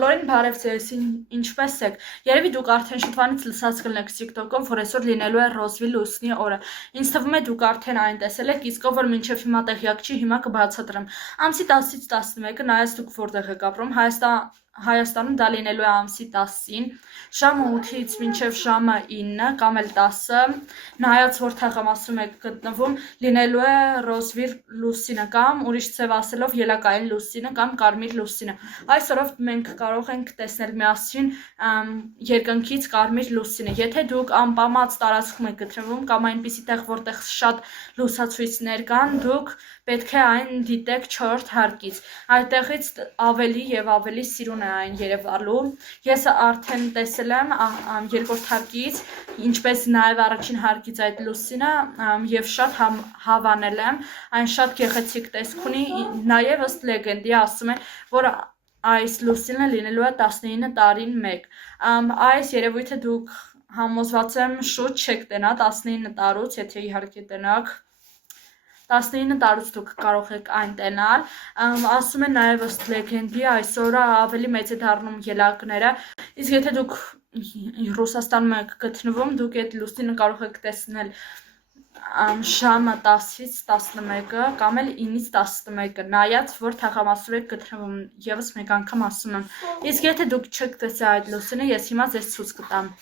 Բոլորին բարև ձեզ, ինչպե՞ս եք։ Երևի դուք արդեն շուտվանից լսած կլինեք TikTok-ում, որ այսօր լինելու է Ռոզվի Լուսնի օրը։ Ինձ թվում է դուք արդեն այն տեսել եք, իսկ ով որ մինչև հիմա տեղյակ չի, հիմա կբացատրեմ։ Ամսի 10-ից 11-ը, նայած դուք որտեղ եք ապրում, Հայաստանում դա լինելու է ամսի 10-ին, ժամը 8-ից մինչև ժամը 9 կամ էլ 10-ը, նայած որ թաղամասում եք գտնվում, լինելու է Ռոզվի Լուսինը կամ ուրիշ ձև ասելով ելակային լուսինը կամ կարմիր լուսինը։ Այս օրով մենք կարող ենք տեսնել միասին երկնքից կարմիր լուսինը։ Եթե դուք անպամած տարածքում եք գտնվում կամ այնպիսի տեղ, որտեղ շատ լուսացույցներ կան, դուք պետք է այն դիտեք 4 հարկից։ Այդտեղից ավելի եւ ավելի սիրուն է այն երևալու։ Ես արդեն տեսել եմ երկրորդ հարկից, ինչպես նաեւ առաջին հարկից այդ լուսինը եւ շատ հավանել եմ։ Այն շատ գեղեցիկ տեսք ունի, նաեւ ըստ լեգենդի ասում են, որ այս լուսինը լինելու է 19 տարին մեկ։ Այս երևույթը դուք համոզված եմ շուտ չեք տենա 19 տարուց, եթե իհարկե տնաք 19 տարուց դուք կարող եք այն տենալ, ասում են նաև ըստ լեգենդի այս օրը ավելի մեծ է դառնում ելակները, իսկ եթե դուք Ռուսաստանում եք գտնվում, դուք այդ լուսինը կարող եք տեսնել ժամը 10-ից 11-ը կամ էլ 9-ից 11-ը, նայած որ թաղամասում եք գտնվում, եւս մեկ անգամ ասում եմ, իսկ եթե դուք չեք տեսել այդ լուսինը, ես հիմա ձեզ ցույց կտամ։